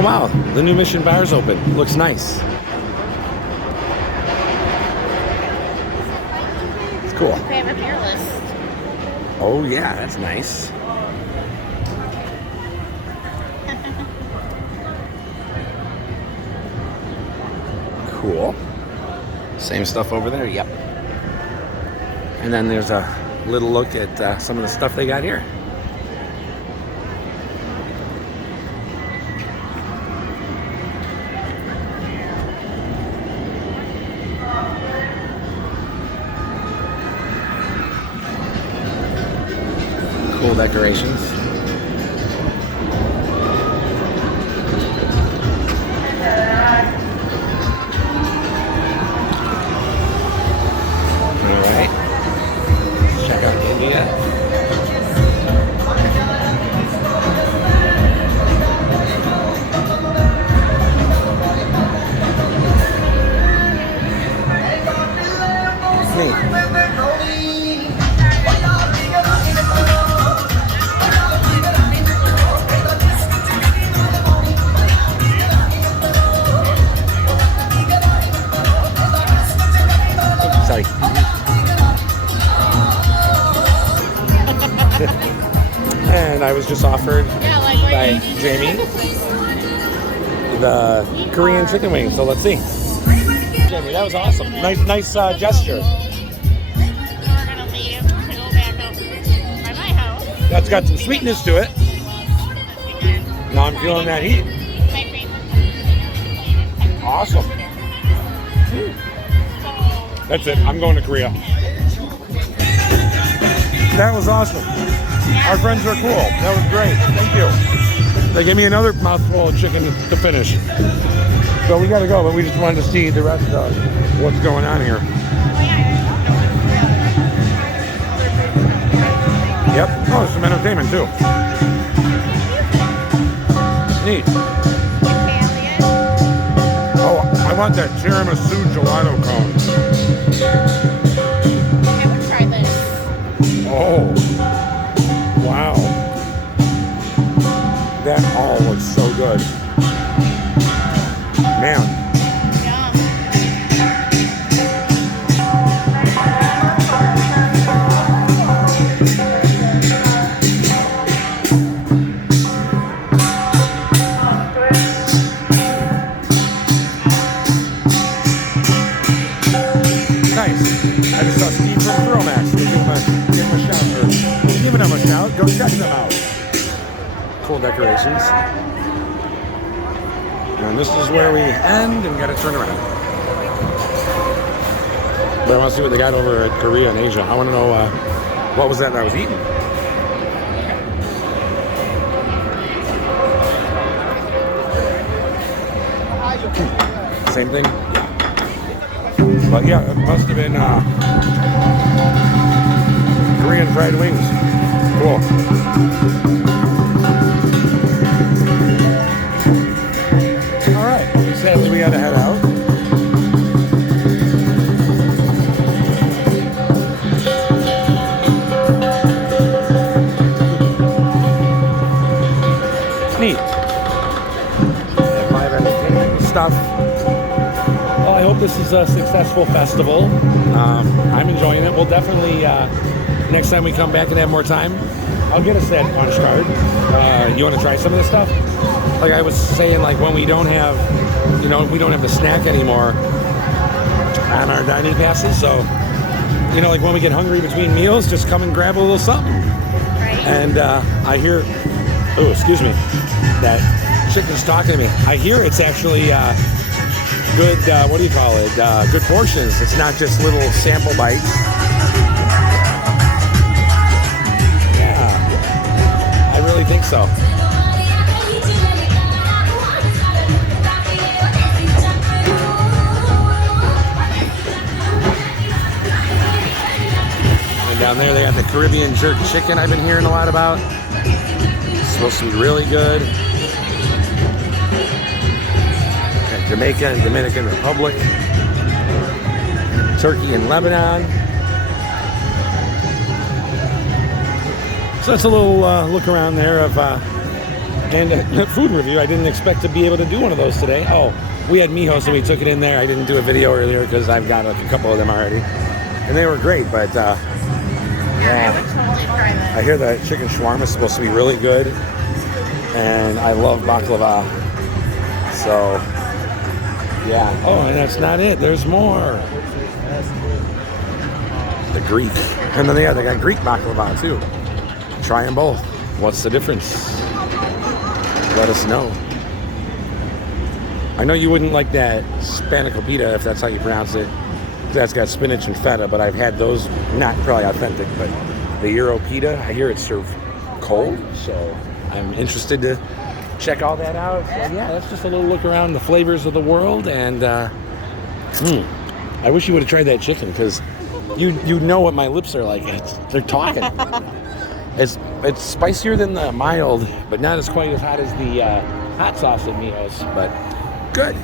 Oh wow, the new Mission bar's open. Looks nice. It's cool. Favorite beer list. Oh yeah, that's nice. Cool. Same stuff over there, yep. And then there's a little look at some of the stuff they got here. Cool decorations. Alright. Check out India. Neat. Sorry. And I was just offered by Jamie the Korean chicken wings, so let's see. Jamie, that was awesome. Nice gesture. We're gonna leave to go back up by my house. That's got some sweetness to it. Now I'm feeling that heat. My favorite. Awesome. That's it. I'm going to Korea. That was awesome. Our friends are cool. That was great. Thank you. They gave me another mouthful of chicken to finish. So we got to go, but we just wanted to see the rest of what's going on here. Yep. Oh, some entertainment too. Neat. Oh, I want that tiramisu gelato cone. I would try this. Oh, wow. That all looks so good. Man. Yum. Nice. I just saw Steve from Thromax. Give him a shout. Or giving him a shout. Go check them out. Cool decorations. And this is where we end and gotta turn around. But I want to see what they got over at Korea and Asia. I want to know what was that I was eating. Same thing. But yeah, it must have been Korean fried wings. Cool. Alright, sadly we had to head out. It's neat. Have live entertainment and stuff. Well, I hope this is a successful festival. I'm enjoying it. We'll definitely, next time we come back and have more time, I'll get us that punch card. You want to try some of this stuff? Like I was saying, like when we don't have, we don't have the snack anymore on our dining passes. So, like when we get hungry between meals, just come and grab a little something. Right. And I hear, oh, excuse me, that chicken's talking to me. I hear it's actually good, what do you call it? Good portions. It's not just little sample bites. Yeah, I really think so. Down there they got the Caribbean jerk chicken I've been hearing a lot about. It's supposed to be really good. Got Jamaica and Dominican Republic. Turkey and Lebanon. So that's a little look around there of And a food review. I didn't expect to be able to do one of those today. Oh, we had mijos and we took it in there. I didn't do a video earlier because I've got like a couple of them already. And they were great, but Yeah, I would totally try that. I hear the chicken shawarma is supposed to be really good. And I love baklava. So, yeah. Oh, and that's not it. There's more. The Greek. And then they got Greek baklava too. Try them both. What's the difference? Let us know. I know you wouldn't like that spanakopita, if that's how you pronounce it. That's got spinach and feta, but I've had those, not probably authentic, but the Euro pita, I hear it's served cold, so I'm interested to check all that out. So yeah, that's just a little look around the flavors of the world, and I wish you would have tried that chicken, because you know what my lips are like. They're talking. It's spicier than the mild, but not as quite as hot as the hot sauce at Mijo's, but good.